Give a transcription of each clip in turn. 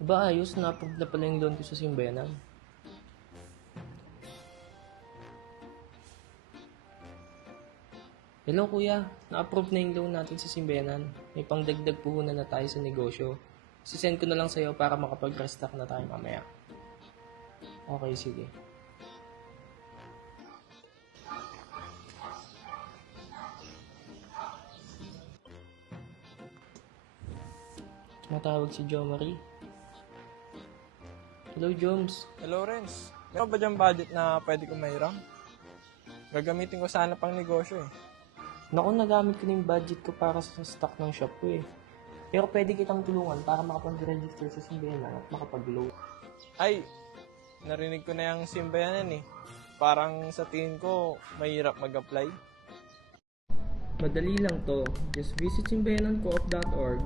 Ba ayos, na-approve na pala yung loan ko sa simbayanan. Hello kuya, na-approve na yung loan natin sa simbayanan. May pangdagdag puhunan na tayo sa negosyo. Sisend ko na lang sa'yo para makapag-restock na tayo mamaya. Okay, sige. Tumatawag si Jo Marie. Hello, Joms. Hello, Renz. Meron ba dyan budget na pwede kong mahiram? Gagamitin ko sana pang negosyo eh. Naku, nagamit ko na yung budget ko para sa stock ng shop ko eh. Pero pwede kitang tulungan para makapag-register sa simbayanan at makapag-loan. Ay, narinig ko na yung simbayanan eh. Parang sa tingin ko, mahirap mag-apply. Madali lang to. Just visit simbayanancoop.org,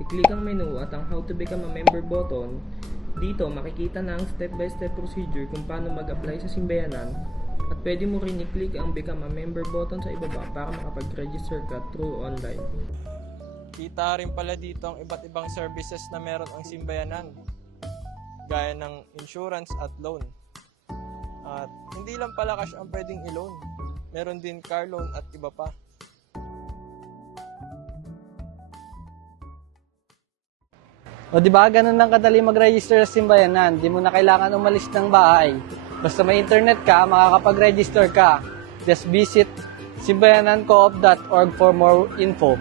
i-click ang menu at ang How to Become a Member button. Dito, makikita na ang step-by-step procedure kung paano mag-apply sa simbayanan at pwede mo rin i-click ang Become a Member button sa ibaba para makapag-register ka through online. Kita rin pala dito ang iba't ibang services na meron ang simbayanan. Gaya ng insurance at loan. At hindi lang pala cash ang pwedeng i-loan. Meron din car loan at iba pa. O di ba ganun lang kadali mag-register sa simbayanan. Di mo na kailangan umalis ng bahay. Basta may internet ka, makakapag-register ka. Just visit simbayanancoop.org for more info.